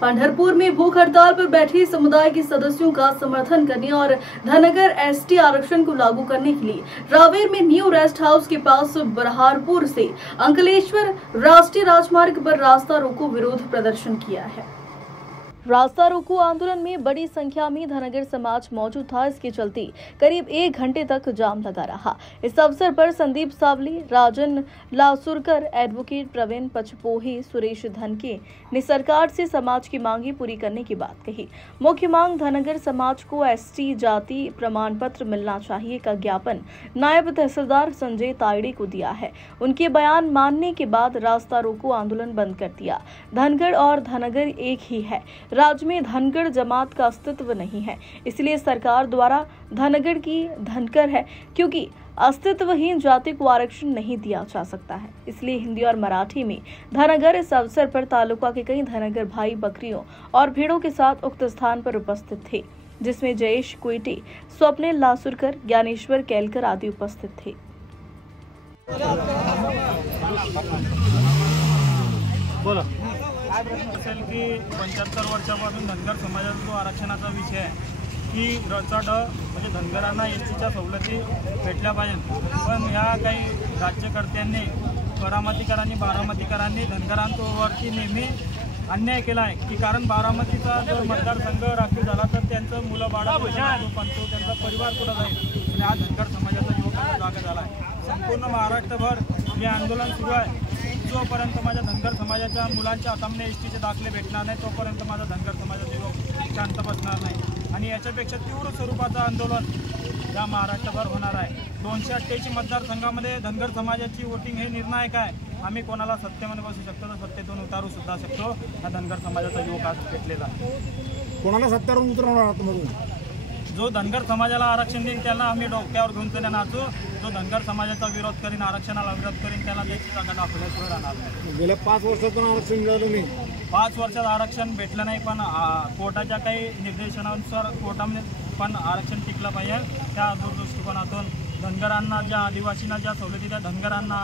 पंढरपुर में भूख हड़ताल पर बैठे समुदाय के सदस्यों का समर्थन करने और धनगर एसटी आरक्षण को लागू करने के लिए रावेर में न्यू रेस्ट हाउस के पास बरहारपुर से अंकलेश्वर राष्ट्रीय राजमार्ग पर रास्ता रोको विरोध प्रदर्शन किया है। रास्ता रोको आंदोलन में बड़ी संख्या में धनगर समाज मौजूद था। इसके चलते करीब 1 घंटे तक जाम लगा रहा। इस अवसर पर संदीप सावली, राजन लासुरकर, एडवोकेट प्रवीण पचपोही, सुरेश धनके ने सरकार से समाज की मांगी पूरी करने की बात कही। मुख्य मांग धनगर समाज को एसटी जाति प्रमाण पत्र मिलना चाहिए का ज्ञापन नायब तहसीलदार संजय तायड़े को दिया है। उनके बयान मानने के बाद रास्ता रोको आंदोलन बंद कर दिया। धनगर और धनगर एक ही है। राज्य में धनगर जमात का अस्तित्व नहीं है, इसलिए सरकार द्वारा धनगर की धनकर है, क्योंकि अस्तित्वहीन जाति को आरक्षण नहीं दिया जा सकता है। इसलिए हिंदी और मराठी में धनगर इस अवसर पर तालुका के कई धनगर भाई बकरियों और भेड़ों के साथ उक्त स्थान पर उपस्थित थे, जिसमें जयेश कुईटे, स्वप्निल लासुरकर, ज्ञानेश्वर केलकर आदि उपस्थित थे। असेल की 75 वर्षापासून धनगर समाजाचा जो आरक्षणाचा विषय आहे की रचड म्हणजे धनगरांना एसटीच्या सवलती भेटल्या पाहिजे, पण ह्या काही राज्यकर्त्यांनी, करामतीकरांनी, बारामतीकरांनी धनगरांवरती नेहमी अन्याय केला आहे की कारण बारामतीचा जर मतदारसंघ राखीव झाला तर त्यांचं मुलं बाळा पण तो त्यांचा परिवार कुठं जाईल, आणि हा धनगर समाजाचा युवकांचा जागा झाला आहे। संपूर्ण महाराष्ट्रभर हे आंदोलन सुरू आहे। जोपर्यंत माझ्या धनगर समाजाच्या मुलांच्या हातामध्ये एसटीचे दाखले भेटणार नाही तोपर्यंत माझा धनगर समाजाचा युवक शांत बसणार नाही, आणि याच्यापेक्षा तीव्र स्वरूपाचं आंदोलन या महाराष्ट्रभर होणार आहे। 288 मतदारसंघामध्ये धनगर समाजाची वोटिंग हे निर्णायक आहे। आम्ही कोणाला सत्तेमध्ये बसू शकतो तर सत्तेतून उतारू सुद्धा शकतो। हा धनगर समाजाचा युवक आज भेटलेला आहे। कोणाला सत्तेवरून उतरवणार आहात? जो धनगर समाजाला आरक्षण देईन त्याला आम्ही डोक्यावर घेऊन त्याला नाचू, जो धनगर समाजाचा विरोध करीन, आरक्षणाला विरोध करीन, त्याला त्याची जागा दाखवल्याशिवाय राहणार नाही। गेल्या 5 वर्षातून आरक्षण मिळालं नाही। 5 वर्षात आरक्षण भेटलं नाही, पण कोर्टाच्या काही निर्देशनानुसार कोर्टामध्ये पण आरक्षण टिकलं पाहिजे। त्या दृष्टिकोनातून धनगरांना, ज्या आदिवासींना ज्या सवलती, त्या धनगरांना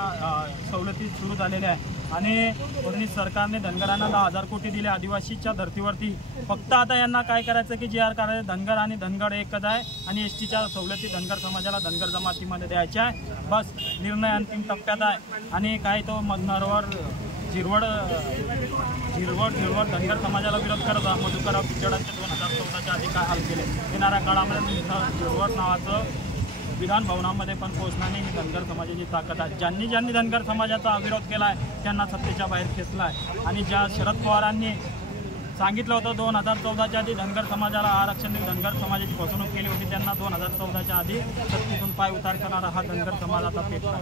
सवलती सुरू झालेल्या आहे, आणि फडणवीस सरकारने धनगरांना 10,000 कोटी दिले आदिवासीच्या धर्तीवरती। फक्त आता यांना काय करायचं की GR करायचं, धनगर आणि धनगर एकच आहे, आणि एसटीच्या सवलती धनगर समाजाला धनगर जमातीमध्ये द्यायच्या आहे। बस निर्णय अंतिम टप्प्यात आहे, आणि काय तो नरवर झिरवड धनगर समाजाला विरोध करत मधुकरराव पिचडांचे 2014च्या आधी काय हाल केले। येणाऱ्या काळामध्ये झिरवड नावाचं विधान भवनामध्ये पण पोहोचणार नाही। धनगर समाजाची ताकद आहे। ज्यांनी धनगर समाजाचा विरोध केला आहे त्यांना सत्तेच्या बाहेर खेचला आहे, आणि ज्या शरद पवारांनी सांगितलं होतं 2014च्या आधी धनगर समाजाला आरक्षण देऊन धनगर समाजाची फसवणूक केली होती, त्यांना 2014च्या आधी सत्तेतून पाय उतार करणारा हा धनगर समाज आता पेटला।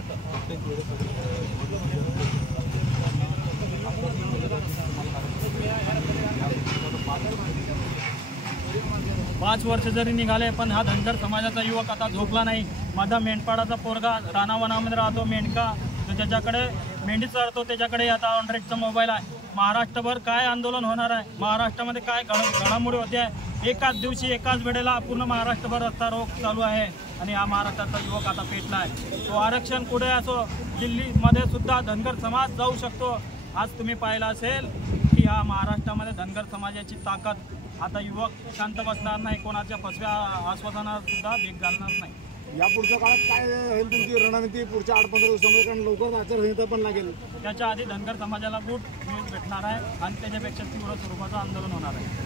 5 वर्ष जरी निघाले पण हा धनगर समाजाचा युवक आता झोपला नाही। माझा मेंढपाडाचा पोरगा रानावनामध्ये राहतो, मेंढका, त्याच्याकडे मेंढी चरतो, त्याच्याकडे आता ऑनरेटचा मोबाईल आहे। महाराष्ट्रभर काय आंदोलन होणार आहे, महाराष्ट्रामध्ये काय घडामोडी होते आहे, एकाच दिवशी एकाच वेळेला पूर्ण महाराष्ट्रभर रस्ता रोक चालू आहे, आणि हा महाराष्ट्राचा युवक आता पेटला आहे। तो आरक्षण कुठे असो, दिल्लीमध्ये सुद्धा धनगर समाज जाऊ शकतो। आज तुम्ही पाहिलं असेल की हा महाराष्ट्रामध्ये धनगर समाजाची ताकद, आता युवक शांत बसणार नाही, कोणाच्या फसव्या आश्वासनाला सुद्धा भेट घालणार नाही। या पुढच्या काळात काय होईल तुमची रणनीती पुढच्या 8-15 दिवसांमध्ये, कारण लवकर आचारसंहिता पण लागेल? त्याच्या आधी धनगर समाजाला गुड न्यूज भेटणार आहे, आणि त्याच्यापेक्षा तीव्र स्वरूपाचं आंदोलन होणार आहे।